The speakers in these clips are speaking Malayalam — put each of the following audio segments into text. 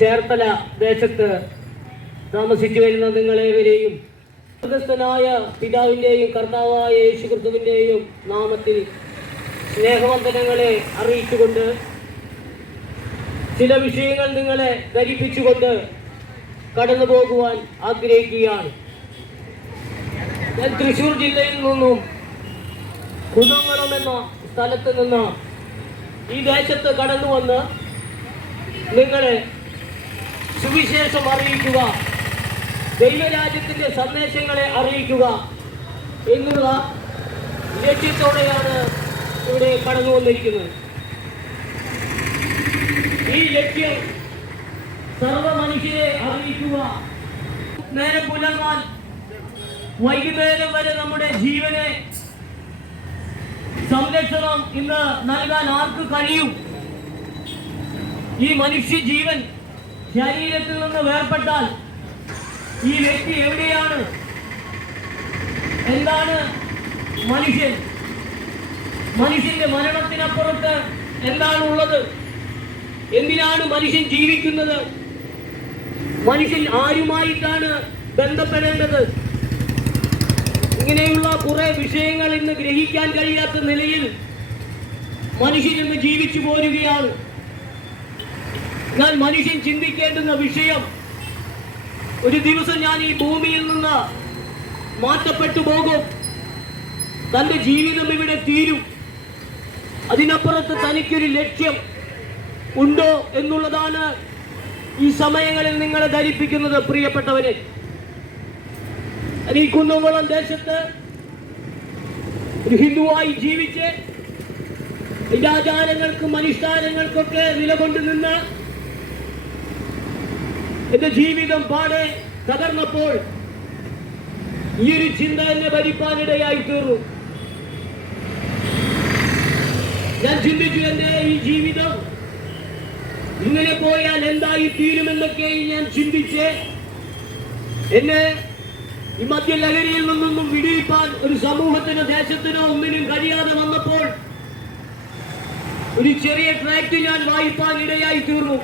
ചേർത്തല ദേശത്ത് താമസിച്ചു വരുന്ന നിങ്ങളേവരെയും സ്വർഗസ്ഥനായ പിതാവിന്റെയും കർത്താവായ യേശു ക്രിസ്തുവിന്റെയും നാമത്തിൽ സ്നേഹവന്ദനങ്ങളെ അറിയിച്ചുകൊണ്ട് ചില വിഷയങ്ങൾ നിങ്ങളെ ധരിപ്പിച്ചുകൊണ്ട് കടന്നു പോകുവാൻ ആഗ്രഹിക്കുകയാണ്. ഞാൻ തൃശ്ശൂർ ജില്ലയിൽ നിന്നും കുന്നംകുളം എന്ന സ്ഥലത്ത് നിന്ന് ഈ ദേശത്ത് കടന്നു വന്ന് നിങ്ങളെ സുവിശേഷം അറിയിക്കുക. ദൈവരാജ്യത്തിന്റെ സന്ദേശങ്ങളെ അറിയിക്കുക എന്നുള്ള ലക്ഷ്യത്തോടെയാണ് ഇവിടെ കടന്നു വന്നിരിക്കുന്നത്. ഈ ലക്ഷ്യം സർവ മനുഷ്യരെ അറിയിക്കുക. നേരെ പുലർന്നാൽ വൈകുന്നേരം വരെ നമ്മുടെ ജീവനെ സംരക്ഷണം ഇന്ന് നൽകാൻ ആർക്ക് കഴിയും? ഈ മനുഷ്യ ജീവൻ ശരീരത്തിൽ നിന്ന് വേർപെട്ടാൽ ഈ വ്യക്തി എവിടെയാണ്? എന്താണ് മനുഷ്യൻ? മനുഷ്യന്റെ മരണത്തിനപ്പുറത്ത് എന്താണ് ഉള്ളത് എന്തിനാണ് മനുഷ്യൻ ജീവിക്കുന്നത്? മനുഷ്യൻ ആരുമായിട്ടാണ് ബന്ധപ്പെടേണ്ടത്? ഇങ്ങനെയുള്ള കുറെ വിഷയങ്ങൾ ഇന്ന് ഗ്രഹിക്കാൻ കഴിയാത്ത നിലയിൽ മനുഷ്യൻ ഇന്ന് ജീവിച്ചു പോരുകയാണ്. ഞാൻ മനുഷ്യൻ ചിന്തിക്കേണ്ടുന്ന വിഷയം ഒരു ദിവസം ഞാൻ ഈ ഭൂമിയിൽ നിന്ന് മാറ്റപ്പെട്ടു പോകും. തന്റെ ജീവിതം ഇവിടെ തീരും? അതിനപ്പുറത്ത് തനിക്കൊരു ലക്ഷ്യം ഉണ്ടോ എന്നുള്ളതാണ് ഈ സമയങ്ങളിൽ നിങ്ങളെ ധരിപ്പിക്കുന്നത് പ്രിയപ്പെട്ടവരെ. ഈ കുന്നംകുളം ദേശത്ത് ഒരു ഹിന്ദുവായി ജീവിച്ച് ഇതിന്റെ ആചാരങ്ങൾക്കും അനുഷ്ഠാനങ്ങൾക്കൊക്കെ നിലകൊണ്ടു നിന്ന് എന്റെ ജീവിതം പാടെ തകർന്നപ്പോൾ ഈ ഒരു ചിന്ത എന്നെ ഭരിപ്പാനിടയായി തീർന്നു. ഞാൻ ചിന്തിച്ചു എന്റെ ഈ ജീവിതം ഇങ്ങനെ പോയാൽ എന്തായി തീരുമെന്നൊക്കെ ഞാൻ ചിന്തിച്ച് എന്നെ ഈ മദ്യലഹരിയിൽ നിന്നൊന്നും വിടിയിപ്പാൻ ഒരു സമൂഹത്തിനോ ദേശത്തിനോ ഒന്നിനും കഴിയാതെ വന്നപ്പോൾ ഒരു ചെറിയ ട്രാക്ട് ഞാൻ വായിപ്പാൻ ഇടയായി തീർന്നു.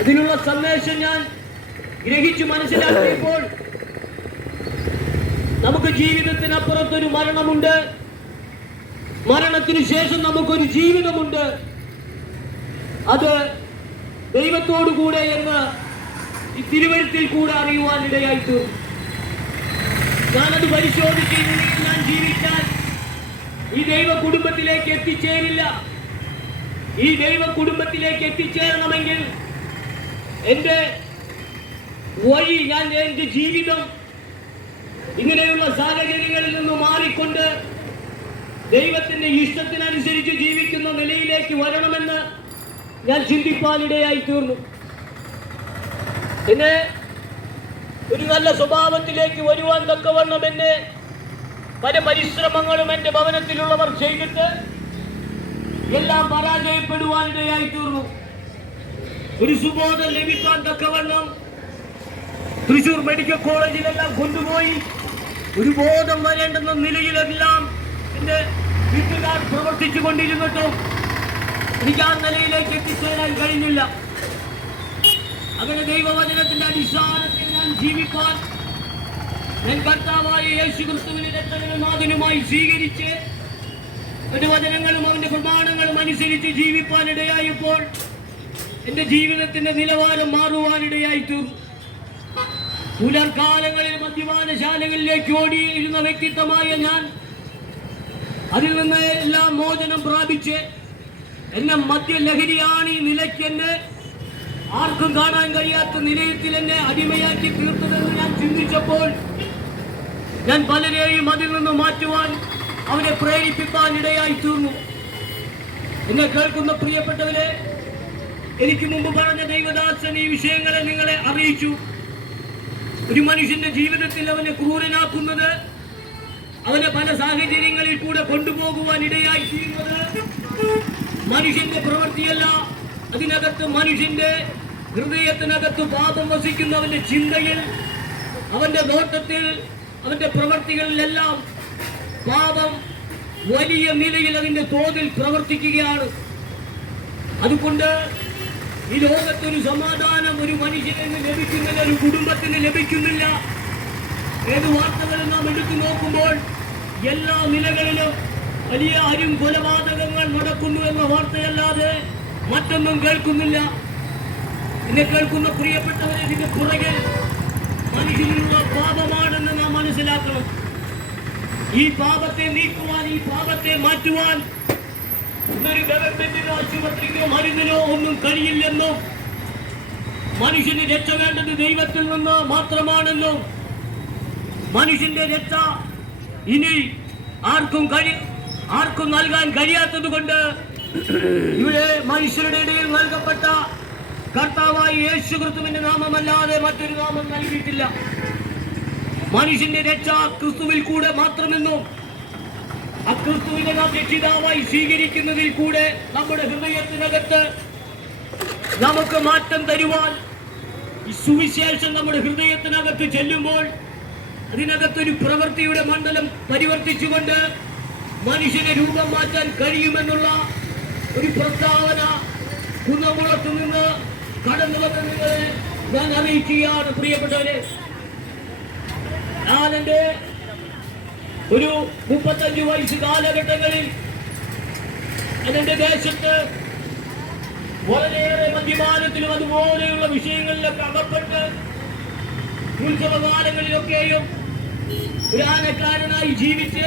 അതിനുള്ള സന്ദേശം ഞാൻ ഗ്രഹിച്ചു മനസ്സിലാക്കിയപ്പോൾ നമുക്ക് ജീവിതത്തിനപ്പുറത്തൊരു മരണമുണ്ട്. മരണത്തിന് ശേഷം നമുക്കൊരു ജീവിതമുണ്ട്. അത് ദൈവത്തോടുകൂടെ എന്ന് ഈ തിരുവഴുത്തിൽ കൂടെ അറിയുവാൻ ഇടയായി ഞാനത് പരിശോധിച്ച് ഞാൻ ജീവിച്ചാൽ ഈ ദൈവ കുടുംബത്തിലേക്ക് എത്തിച്ചേരില്ല. ഈ ദൈവ കുടുംബത്തിലേക്ക് എത്തിച്ചേരണമെങ്കിൽ എന്റെ വഴി ഞാൻ എന്റെ ജീവിതം ഇങ്ങനെയുള്ള സാഹചര്യങ്ങളിൽ നിന്ന് മാറിക്കൊണ്ട് ദൈവത്തിന്റെ ഇഷ്ടത്തിനനുസരിച്ച് ജീവിക്കുന്ന നിലയിലേക്ക് വരണമെന്ന് ഞാൻ ചിന്തിപ്പാനിടയായി തീർന്നു. എന്നെ ഒരു നല്ല സ്വഭാവത്തിലേക്ക് വരുവാൻ തക്കവണ്ണം എന്നെ പല പരിശ്രമങ്ങളും എന്റെ ഭവനത്തിലുള്ളവർ ചെയ്തിട്ട് എല്ലാം പരാജയപ്പെടുവാനിടയായി തീർന്നു. ഒരു സുബോധം ലഭിക്കാൻ തക്കവണ്ണം തൃശൂർ മെഡിക്കൽ കോളേജിലെല്ലാം കൊണ്ടുപോയി ഒരു ബോധം വരേണ്ടെന്ന നിലയിലെല്ലാം എന്റെ വീട്ടുകാർ പ്രവർത്തിച്ചു കൊണ്ടിരുന്നിട്ടും എനിക്ക് ആ നിലയിലേക്ക് എത്തിച്ചേരാൻ കഴിഞ്ഞില്ല. അങ്ങനെ ദൈവവചനത്തിന്റെ അടിസ്ഥാനത്തിൽ ഞാൻ ജീവിക്കാൻ ഞാൻ കർത്താവായ യേശു ക്രിസ്തുവിനെ രക്തനാഥനുമായി സ്വീകരിച്ച് ഒരു വചനങ്ങളും അവന്റെ പ്രമാണങ്ങളും അനുസരിച്ച് ജീവിപ്പാനിടയായപ്പോൾ എന്റെ ജീവിതത്തിന്റെ നിലവാരം മാറുവാനിടയായി തീർന്നു പുലർകാലങ്ങളിൽ മദ്യപാനശാലകളിലേക്ക് ഓടിയിരുന്ന വ്യക്തിത്വമായ ഞാൻ അതിൽ നിന്ന് എല്ലാം മോചനം പ്രാപിച്ച് എന്നെ മദ്യലഹരിയാണ് ഈ നിലയ്ക്ക് എന്നെ ആർക്കും കാണാൻ കഴിയാത്ത നിലയത്തിൽ എന്നെ അടിമയാക്കി തീർത്തതെന്ന് ഞാൻ ചിന്തിച്ചപ്പോൾ ഞാൻ പലരെയും അതിൽ നിന്ന് മാറ്റുവാൻ അവരെ പ്രേരിപ്പിക്കാൻ ഇടയായി തീർന്നു. എന്നെ കേൾക്കുന്ന പ്രിയപ്പെട്ടവരെ എനിക്ക് മുമ്പ് പറഞ്ഞ ദൈവദാസൻ ഈ വിഷയങ്ങളെ നിങ്ങളെ അറിയിച്ചു. ഒരു മനുഷ്യന്റെ ജീവിതത്തിൽ അവനെ ക്രൂരനാക്കുന്നത് അവനെ പല സാഹചര്യങ്ങളിൽ കൂടെ കൊണ്ടുപോകുവാൻ ഇടയായി തീരുന്നത് മനുഷ്യന്റെ പ്രവൃത്തിയല്ല. അതിനകത്ത് മനുഷ്യന്റെ ഹൃദയത്തിനകത്ത് പാപം വസിക്കുന്ന അവന്റെ ചിന്തയിൽ അവന്റെ നോട്ടത്തിൽ അവന്റെ പ്രവൃത്തികളിലെല്ലാം പാപം വലിയ നിലയിൽ അതിന്റെ തോതിൽ പ്രവർത്തിക്കുകയാണ്. അതുകൊണ്ട് ഈ ലോകത്തൊരു സമാധാനം ഒരു മനുഷ്യന് ലഭിക്കുന്നില്ല ഒരു കുടുംബത്തിന് ലഭിക്കുന്നില്ല. ഏത് വാർത്തകളും നാം എടുത്തു നോക്കുമ്പോൾ എല്ലാ നിലകളിലും വലിയ അരും കൊലപാതകങ്ങൾ നടക്കുന്നു എന്ന വാർത്തയല്ലാതെ മറ്റൊന്നും കേൾക്കുന്നില്ല. എന്നെ കേൾക്കുന്ന പ്രിയപ്പെട്ടവരെ ഇതിന് പുറകെ മനുഷ്യനുള്ള പാപമാണെന്ന് നാം മനസ്സിലാക്കണം. ഈ പാപത്തെ നീക്കുവാൻ ഈ പാപത്തെ മാറ്റുവാൻ ഇന്നൊരു ഗവൺമെന്റിനോ ആശുപത്രിക്കോ മരുന്നിനോ ഒന്നും കഴിയില്ലെന്നും. മനുഷ്യന് രക്ഷ വേണ്ടത് ദൈവത്തിൽ നിന്ന് മാത്രമാണെന്നും മനുഷ്യന്റെ രക്ഷ ഇനി ആർക്കും കഴി ആർക്കും നൽകാൻ കഴിയാത്തത് കൊണ്ട് ഇവിടെ മനുഷ്യരുടെ ഇടയിൽ നൽകപ്പെട്ട കർത്താവായി യേശു ക്രിസ്തുവിന്റെ നാമമല്ലാതെ മറ്റൊരു നാമം നൽകിയിട്ടില്ല. മനുഷ്യന്റെ രക്ഷ ക്രിസ്തുവിൽ കൂടെ മാത്രമെന്നും ആ ക്രിസ്തുവിനെ നാം രക്ഷിതാവായി സ്വീകരിക്കുന്നതിൽ കൂടെ നമ്മുടെ ഹൃദയത്തിനകത്ത് നമുക്ക് മാറ്റം തരുവാൻ സുവിശേഷം നമ്മുടെ ഹൃദയത്തിനകത്ത് ചെല്ലുമ്പോൾ അതിനകത്തൊരു പ്രവൃത്തിയുടെ മണ്ഡലം പരിവർത്തിച്ചുകൊണ്ട് മനുഷ്യനെ രൂപം മാറ്റാൻ കഴിയുമെന്നുള്ള ഒരു പ്രസ്താവന കുന്നംകുളത്ത് നിന്ന് കടന്നു വന്നത് ഞാൻ അറിയിക്കുകയാണ്. പ്രിയപ്പെട്ടവരെ ഞാൻ എന്റെ ഒരു മുപ്പത്തഞ്ച് വയസ്സ് കാലഘട്ടങ്ങളിൽ അതിന്റെ ദേശത്ത് വളരെയേറെ മദ്യപാനത്തിലും അതുപോലെയുള്ള വിഷയങ്ങളിലൊക്കെ അകപ്പെട്ട് ഉത്സവകാലങ്ങളിലൊക്കെയും പുരാനക്കാരനായി ജീവിച്ച്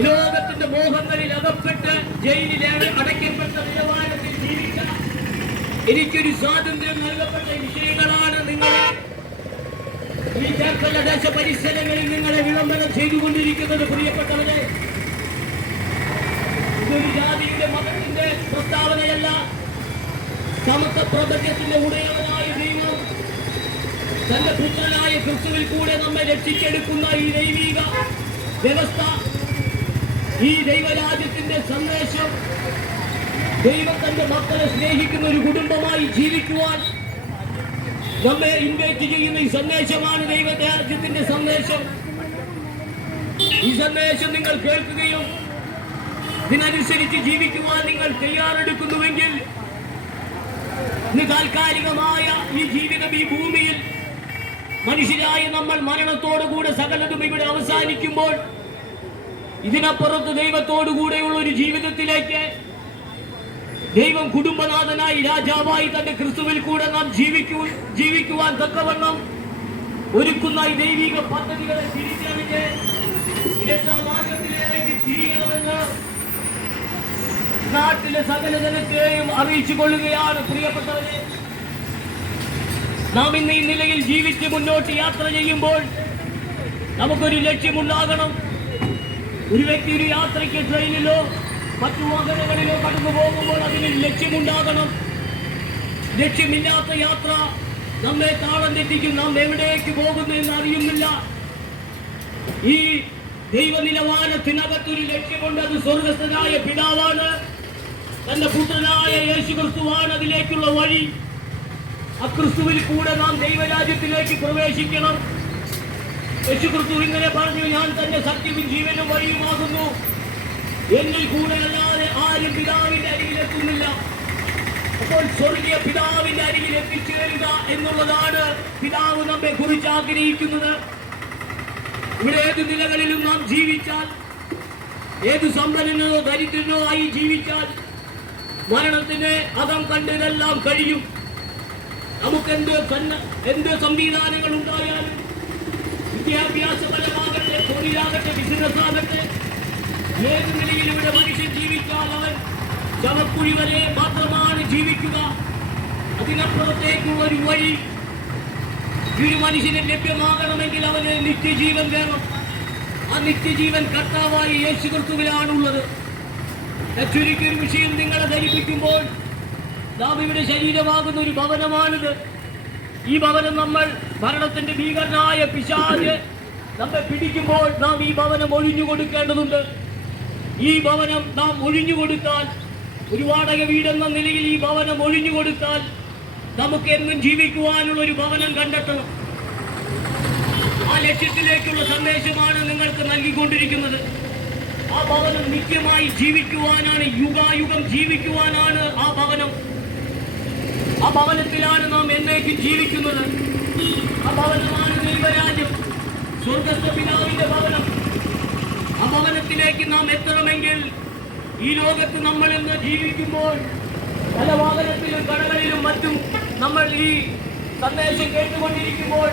ലോകത്തിന്റെ മോഹങ്ങളിൽ അകപ്പെട്ട് ജയിലിൽ അടയ്ക്കപ്പെട്ട നിലവാരത്തിൽ ജീവിച്ച എനിക്കൊരു സ്വാതന്ത്ര്യം നൽകപ്പെട്ട വിഷയങ്ങളാണ് നിങ്ങളെ ഈ ദേശ പരിസരങ്ങളിൽ നിങ്ങളെ വിളംബരം ചെയ്തുകൊണ്ടിരിക്കുന്നത് പ്രിയപ്പെട്ടവരെ. ഇതൊരു ജാതിയുടെ മതത്തിന്റെ പ്രസ്താവനയല്ല. സമത്വ പ്രപഞ്ചത്തിന്റെ ഉടയവനായ ദൈവം തന്റെ പുത്രനായ ക്രിസ്തുവിൽ കൂടെ നമ്മെ രക്ഷിച്ചെടുക്കുന്ന ഈ ദൈവിക വ്യവസ്ഥ ഈ ദൈവരാജ്യത്തിന്റെ സന്ദേശം ദൈവം തന്റെ മക്കളെ സ്നേഹിക്കുന്ന ഒരു കുടുംബമായി ജീവിക്കുവാൻ നമ്മെ ഇൻവൈറ്റ് ചെയ്യുന്ന ഈ സന്ദേശമാണ് ദൈവരാജ്യത്തിന്റെ സന്ദേശം. ഈ സന്ദേശം നിങ്ങൾ കേൾക്കുകയും ഇതിനനുസരിച്ച് ജീവിക്കുവാൻ നിങ്ങൾ തയ്യാറെടുക്കുന്നുവെങ്കിൽ താൽക്കാലികമായ ഈ ജീവിതം ഈ ഭൂമിയിൽ മനുഷ്യരായ നമ്മൾ മരണത്തോടുകൂടെ സകലതും ഇവിടെ അവസാനിക്കുമ്പോൾ ഇതിനപ്പുറത്ത് ദൈവത്തോടുകൂടെയുള്ള ഒരു ജീവിതത്തിലേക്ക് ദൈവം കുടുംബനാഥനായി രാജാവായി തന്റെ ക്രിസ്തുവിൽ കൂടെ നാം ജീവിക്കൂ ജീവിക്കുവാൻ തക്കവണ്ണം ഒരുക്കുന്ന ഈ ദൈവിക പദ്ധതികളെ തിരിച്ചറിഞ്ഞ് നാട്ടിലെ സകല ജനത്തെയും അറിയിച്ചു കൊള്ളുകയാണ് പ്രിയപ്പെട്ടവരെ. നാം ഇന്ന് ഈ നിലയിൽ ജീവിച്ച് മുന്നോട്ട് യാത്ര ചെയ്യുമ്പോൾ നമുക്കൊരു ലക്ഷ്യമുണ്ടാകണം. ഒരു വ്യക്തി ഒരു യാത്രയ്ക്ക് ട്രെയിനിലോ മറ്റു വാഹനങ്ങളിലോ കടന്നു പോകുമ്പോൾ അതിന് ലക്ഷ്യമുണ്ടാകണം. ലക്ഷ്യമില്ലാത്ത യാത്ര നമ്മെ താളം തെറ്റിക്കും നാം എവിടേക്ക് പോകുന്നു എന്ന് അറിയുന്നില്ല. ഈ ദൈവ നിലവാരത്തിനകത്തൊരു ലക്ഷ്യമുണ്ട്. അത് സ്വർഗസ്ഥനായ പിതാവാണ്. തന്റെ പുത്രനായ യേശു ക്രിസ്തുവാണ് അതിലേക്കുള്ള വഴി. അക്രിസ്തുവിൽ ക്രിസ്തുവിൽ കൂടെ നാം ദൈവരാജ്യത്തിലേക്ക് പ്രവേശിക്കണം. യേശു ക്രിസ്തു ഇങ്ങനെ പറഞ്ഞു ഞാൻ തന്നെ സത്യവും ജീവനും വഴിയുമാകുന്നു. എന്നിൽ കൂടെ അല്ലാതെ ആരും പിതാവിന്റെ അരികിലെത്തുന്നില്ല അപ്പോൾ സ്വർഗീയ പിതാവിന്റെ അരികിൽ എത്തിച്ചേരുക എന്നുള്ളതാണ് പിതാവ് നമ്മെ കുറിച്ച് ആഗ്രഹിക്കുന്നത്. ഇവിടെ ഏത് നിലകളിലും നാം ജീവിച്ചാൽ ഏത് സമ്പന്നനോ ദരിദ്രനോ ആയി ജീവിച്ചാൽ മരണത്തിന് അകം കണ്ടതെല്ലാം കഴിയും. നമുക്ക് എന്ത് സംവിധാനങ്ങൾ ഉണ്ടായാലും വിദ്യാഭ്യാസപരമാകട്ടെ തൊഴിലാകട്ടെ ബിസിനസ് ആകട്ടെ ഏത് നിലയിൽ ഇവിടെ മനുഷ്യൻ ജീവിച്ചാൽ അവൻ ശവക്കുഴി വരെ മാത്രമാണ് ജീവിക്കുക. അതിനപ്പുറത്തേക്കുള്ള ഒരു വഴി ഒരു മനുഷ്യന് ലഭ്യമാകണമെങ്കിൽ അവന് നിത്യജീവൻ വേണം. ആ നിത്യജീവൻ കർത്താവായി യേശു ക്രിസ്തുവിലാണുള്ളത് ചുരുക്കി ഒരു വിഷയം നിങ്ങളെ ധരിപ്പിക്കുമ്പോൾ നാം ഇവിടെ ശരീരമാകുന്ന ഒരു ഭവനമാണിത്. ഈ ഭവനം നമ്മൾ ഭരണത്തിന്റെ ഭീകരനായ പിശാജ് നമ്മെ പിടിക്കുമ്പോൾ നാം ഈ ഭവനം ഒഴിഞ്ഞു കൊടുക്കേണ്ടതുണ്ട് ഈ ഭവനം നാം ഒഴിഞ്ഞു കൊടുത്താൽ ഒരു വാടക വീടെന്ന നിലയിൽ ഈ ഭവനം ഒഴിഞ്ഞു കൊടുത്താൽ നമുക്ക് എന്നും ജീവിക്കുവാനുള്ള ഒരു ഭവനം കണ്ടെത്തണം. ആ ലക്ഷ്യത്തിലേക്കുള്ള സന്ദേശമാണ് നിങ്ങൾക്ക് നൽകിക്കൊണ്ടിരിക്കുന്നത്. ആ ഭവനം നിത്യമായി ജീവിക്കുവാനാണ് യുഗായുഗം ജീവിക്കുവാനാണ് ആ ഭവനം. ആ ഭവനത്തിലാണ് നാം എന്നേക്കും ജീവിക്കുന്നത്. ആ ഭവനമാണ് ദൈവരാജ്യം. സ്വർഗസ്ഥ പിതാവിന്റെ ഭവനം. ആ ഭവനത്തിലേക്ക് നാം എത്തണമെങ്കിൽ ഈ ലോകത്ത് നമ്മൾ ഇന്ന് ജീവിക്കുമ്പോൾ പല വാഹനത്തിലും കടകളിലും മറ്റും നമ്മൾ ഈ സന്ദേശം കേട്ടുകൊണ്ടിരിക്കുമ്പോൾ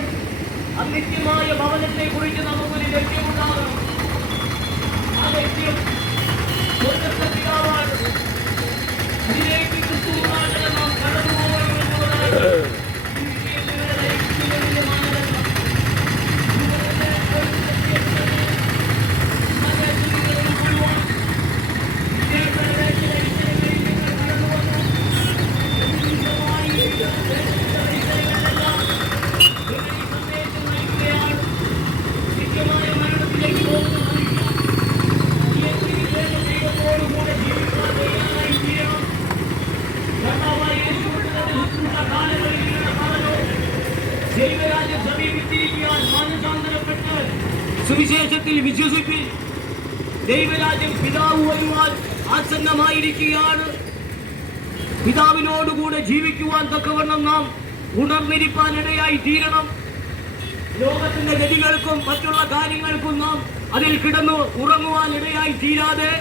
അനിത്യമായ നിത്യമായ ഭവനത്തെ കുറിച്ച് നമുക്കൊരു ലക്ഷ്യമുണ്ടാകണം. ആ ലക്ഷ്യം കടന്നു ദൈവരാജ്യം സമീപിച്ചിരിക്കാൻ മാനസാന്തരപ്പെട്ട് സുവിശേഷത്തിൽ വിശ്വസിപ്പിൽ ദൈവരാജ്യം പിതാവ് വരുവാൻ ആസന്നമായിരിക്കുകയാണ്. പിതാവിനോടുകൂടെ ജീവിക്കുവാൻ തക്കവണ്ണം നാം ഉണർന്നിരിപ്പാൻ ഇടയായി തീരണം. ലോകത്തിന്റെ ഗതികൾക്കും മറ്റുള്ള കാര്യങ്ങൾക്കും നാം അതിൽ കിടന്നു ഉറങ്ങുവാൻ ഇടയായി തീരാതെ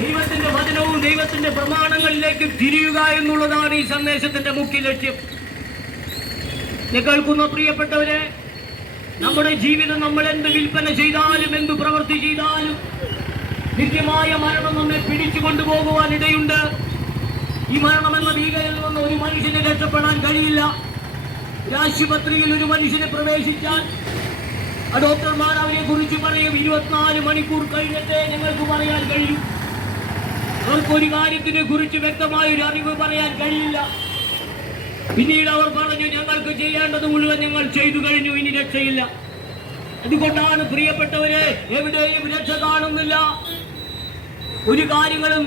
ദൈവത്തിന്റെ വചനവും ദൈവത്തിന്റെ പ്രമാണങ്ങളിലേക്ക് തിരിയുക എന്നുള്ളതാണ് ഈ സന്ദേശത്തിന്റെ മുഖ്യ ലക്ഷ്യം. കേൾക്കുന്ന പ്രിയപ്പെട്ടവരെ നമ്മുടെ ജീവിതം നമ്മൾ എന്ത് വിൽപ്പന ചെയ്താലും എന്ത് പ്രവൃത്തി ചെയ്താലും നിത്യമായ മരണം നമ്മെ പിടിച്ചു കൊണ്ടുപോകുവാൻ ഇടയുണ്ട്. ഈ മരണം എന്ന ഭീകരയിൽ നിന്ന് ഒരു മനുഷ്യനെ രക്ഷപ്പെടാൻ കഴിയില്ല. ആശുപത്രിയിൽ ഒരു മനുഷ്യനെ പ്രവേശിച്ചാൽ ആ ഡോക്ടർമാർ അവരെ കുറിച്ച് പറയും ഇരുപത്തിനാല് മണിക്കൂർ കഴിഞ്ഞിട്ടേ ഞങ്ങൾക്ക് പറയാൻ കഴിയൂ. അവർക്ക് ഒരു കാര്യത്തിനെ കുറിച്ച് വ്യക്തമായ ഒരു അറിവ് പറയാൻ കഴിയില്ല. പിന്നീട് അവർ പറഞ്ഞു ഞങ്ങൾക്ക് ചെയ്യേണ്ടത് മുഴുവൻ ഞങ്ങൾ ചെയ്തു കഴിഞ്ഞു ഇനി രക്ഷയില്ല. അതുകൊണ്ടാണ് പ്രിയപ്പെട്ടവരെ എവിടെയും രക്ഷ കാണുന്നില്ല. ഒരു കാര്യങ്ങളും